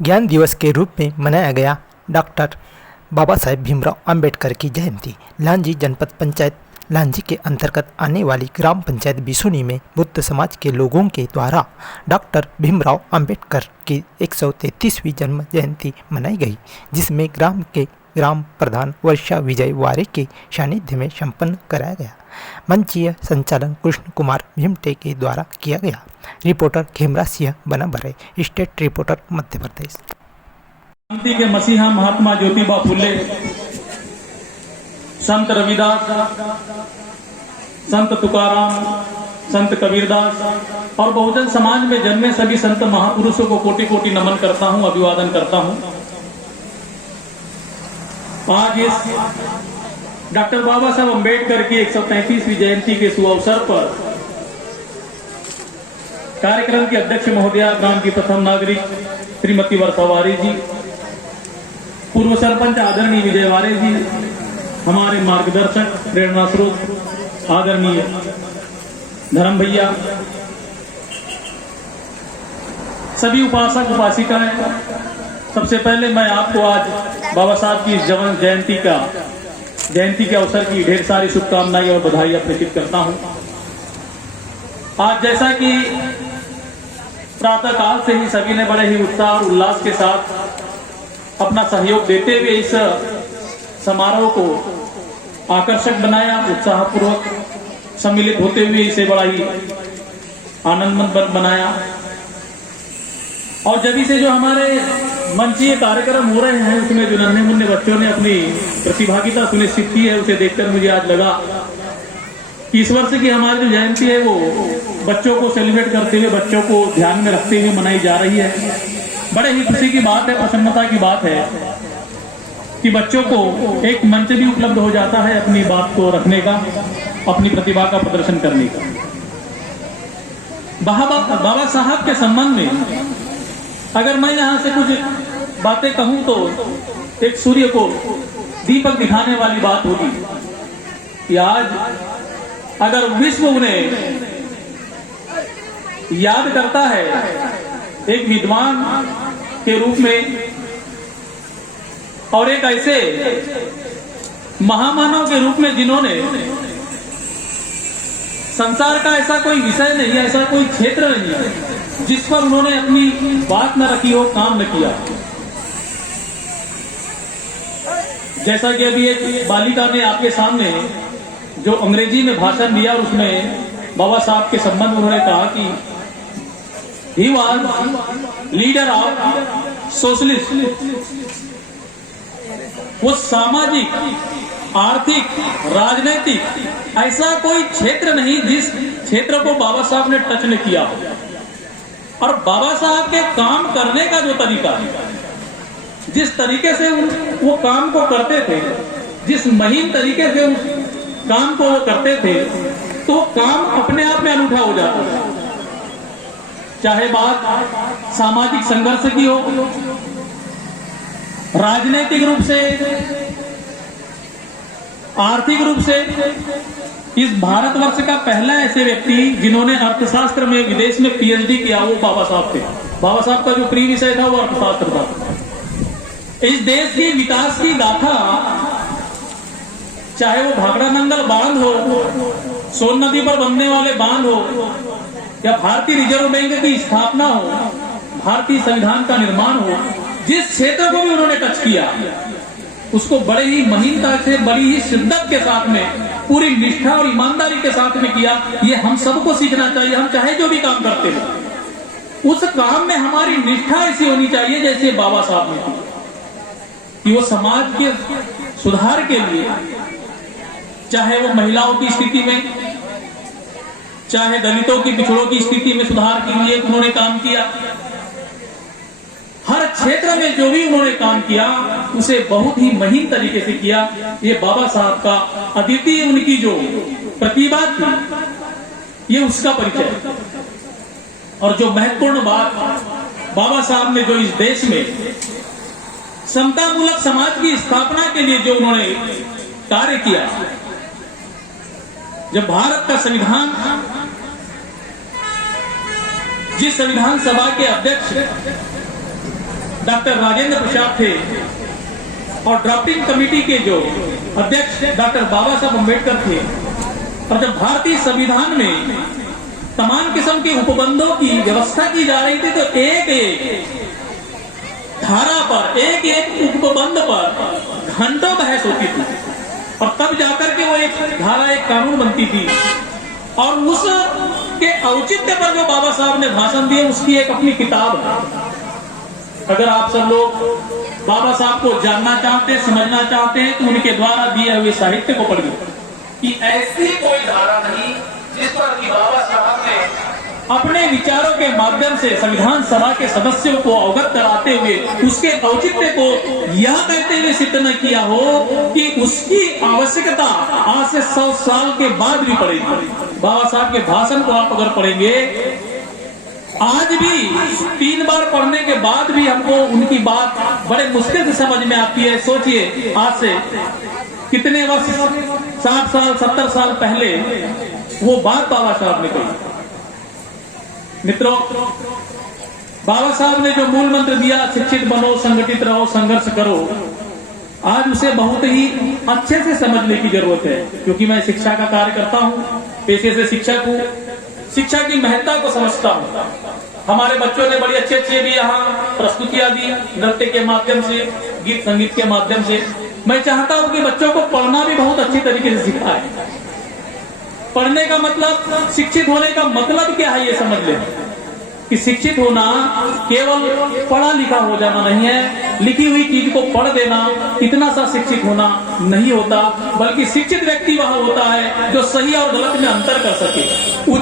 ज्ञान दिवस के रूप में मनाया गया डॉक्टर बाबा साहेब भीमराव अंबेडकर की जयंती। लांजी जनपद पंचायत लांजी के अंतर्गत आने वाली ग्राम पंचायत बिसोनी में बुद्ध समाज के लोगों के द्वारा डॉक्टर भीमराव अंबेडकर की 133वीं जन्म जयंती मनाई गई, जिसमें ग्राम प्रधान वर्षा विजय वारे के सानिध्य में संपन्न कराया गया। मंचीय संचालन कृष्ण कुमार भीमटे के द्वारा किया गया। Reporter Khemra Singh बनाबरे, state reporter Madhya Pradesh. क्रांति के मसीहा महात्मा ज्योतिबा फुले, संत रविदास, संत तुकाराम, संत कबीरदास और बहुजन समाज में जन्मे सभी संत महापुरुषों को कोटि कोटि नमन करता हूं, अभिवादन करता हूं। आज इस डॉक्टर बाबा साहब अम्बेडकर की 133वीं जयंती के सुअवसर पर कार्यक्रम की अध्यक्ष महोदया, ग्राम की प्रथम नागरिक श्रीमती वर्षा वारे जी, पूर्व सरपंच आदरणीय विजय वारे जी, हमारे मार्गदर्शक प्रेरणा स्रोत आदरणीय धर्म भैया, सभी उपासक उपासिकाएं, सबसे पहले मैं आपको आज बाबा साहब की जयंती के अवसर की ढेर सारी शुभकामनाएं और बधाई अर्पित करता हूं। आज जैसा कि प्रातः काल से ही सभी ने बड़े ही उत्साह और उल्लास के साथ अपना सहयोग देते हुए इस समारोह को आकर्षक बनाया, उत्साहपूर्वक सम्मिलित होते हुए इसे बड़ा ही आनंदमंद बनाया। और जब से जो हमारे मंचीय कार्यक्रम हो रहे हैं उसमें जो नन्हे मुन्ने बच्चों ने अपनी प्रतिभागिता सुनिश्चित की है, उसे देखकर मुझे आज लगा कि इस वर्ष की हमारी जो जयंती है वो बच्चों को सेलिब्रेट करते हुए, बच्चों को ध्यान में रखते हुए मनाई जा रही है। बड़े ही खुशी की बात है, प्रसन्नता की बात है कि बच्चों को एक मंच भी उपलब्ध हो जाता है अपनी बात को रखने का, अपनी प्रतिभा का प्रदर्शन करने का। बाबा साहब के संबंध में अगर मैं यहां से कुछ बातें कहूं तो एक सूर्य को दीपक दिखाने वाली बात होगी कि आज अगर विश्व उन्हें याद करता है एक विद्वान के रूप में और एक ऐसे महामानव के रूप में जिन्होंने संसार का ऐसा कोई विषय नहीं, ऐसा कोई क्षेत्र नहीं जिस पर उन्होंने अपनी बात न रखी हो, काम न किया। जैसा कि अभी एक बालिका ने आपके सामने जो अंग्रेजी में भाषण दिया और उसमें बाबा साहब के संबंध उन्होंने कहा कि he was leader of socialist. वो सामाजिक, आर्थिक, राजनीतिक ऐसा कोई क्षेत्र नहीं जिस क्षेत्र को बाबा साहब ने टच न किया। और बाबा साहब के काम करने का जो तरीका है, जिस तरीके से वो काम को करते थे, जिस महीन तरीके से उस काम को वो करते थे, तो काम अपने आप में अनूठा हो जाता था। चाहे बात सामाजिक संघर्ष की हो, राजनीतिक रूप से, आर्थिक रूप से। इस भारतवर्ष का पहला ऐसे व्यक्ति जिन्होंने अर्थशास्त्र में विदेश में पीएचडी किया वो बाबा साहब थे। बाबा साहब का जो प्रिय विषय था वो अर्थशास्त्र था। इस देश की विकास की गाथा, चाहे वो भाखड़ा नंगल बांध हो, सोन नदी पर बनने वाले बांध हो, या भारतीय रिजर्व बैंक की स्थापना हो, भारतीय संविधान का निर्माण हो, जिस क्षेत्र को भी उन्होंने टच किया उसको बड़े ही महीनता से, बड़ी ही शिद्दत के साथ में, पूरी निष्ठा और ईमानदारी के साथ में किया। ये हम सबको सीखना चाहिए। हम चाहे जो भी काम करते हो उस काम में हमारी निष्ठा ऐसी होनी चाहिए जैसे बाबा साहब ने की, कि वो समाज के सुधार के लिए, चाहे वो महिलाओं की स्थिति में, चाहे दलितों की, पिछड़ों की स्थिति में सुधार के लिए उन्होंने काम किया। हर क्षेत्र में जो भी उन्होंने काम किया उसे बहुत ही महीन तरीके से किया। ये बाबा साहब का अद्वितीय, उनकी जो प्रतिभा थी, ये उसका परिचय। और जो महत्वपूर्ण बात बाबा साहब ने जो इस देश में समतामूलक समाज की स्थापना के लिए जो उन्होंने कार्य किया, जब भारत का संविधान, जिस संविधान सभा के अध्यक्ष डॉक्टर राजेंद्र प्रसाद थे और ड्राफ्टिंग कमेटी के जो अध्यक्ष डॉक्टर बाबा साहब अम्बेडकर थे। और जब भारतीय संविधान में तमाम किस्म के उपबंधों की व्यवस्था की जा रही थी तो एक एक धारा पर, एक एक उपबंध पर घंटों बहस होती थी और तब जाकर के वो एक धारा, एक कानून बनती थी। और उसके औचित्य पर जो बाबा साहब ने भाषण दिए उसकी एक अपनी किताब है। अगर आप सब लोग बाबा साहब को जानना चाहते हैं, समझना चाहते हैं तो उनके द्वारा दिए हुए साहित्य को पढ़िए कि ऐसी कोई धारा नहीं जिस पर कि बाबा साहब ने अपने विचारों के माध्यम से संविधान सभा के सदस्यों को अवगत कराते हुए उसके औचित्य को यह कहते हुए सिद्ध न किया हो कि उसकी आवश्यकता आज से 100 साल के बाद भी पड़ेगी। बाबा साहब के भाषण को आप अगर पढ़ेंगे, आज भी 3 बार पढ़ने के बाद भी हमको उनकी बात बड़े मुश्किल से समझ में आती है। सोचिए आज से कितने वर्ष, 60 साल 70 साल पहले वो बात बाबा साहब ने कही। मित्रों, बाबा साहब ने जो मूल मंत्र दिया, शिक्षित बनो, संगठित रहो, संघर्ष करो, आज उसे बहुत ही अच्छे से समझने की जरूरत है। क्योंकि मैं शिक्षा का कार्य करता हूँ, पेशे से शिक्षक हूँ, शिक्षा की महत्ता को समझता हूँ। हमारे बच्चों ने बड़ी अच्छी भी यहाँ प्रस्तुतियां दी, नृत्य के माध्यम से, गीत संगीत के माध्यम से। मैं चाहता हूँ कि बच्चों को पढ़ना भी बहुत अच्छी तरीके से सिखाए। पढ़ने का मतलब, शिक्षित होने का मतलब क्या है, ये समझ लें कि शिक्षित होना केवल पढ़ा लिखा हो जाना नहीं है, लिखी हुई चीज को पढ़ देना, इतना सा शिक्षित होना नहीं होता। बल्कि शिक्षित व्यक्ति वह होता है जो सही और गलत में अंतर कर सके।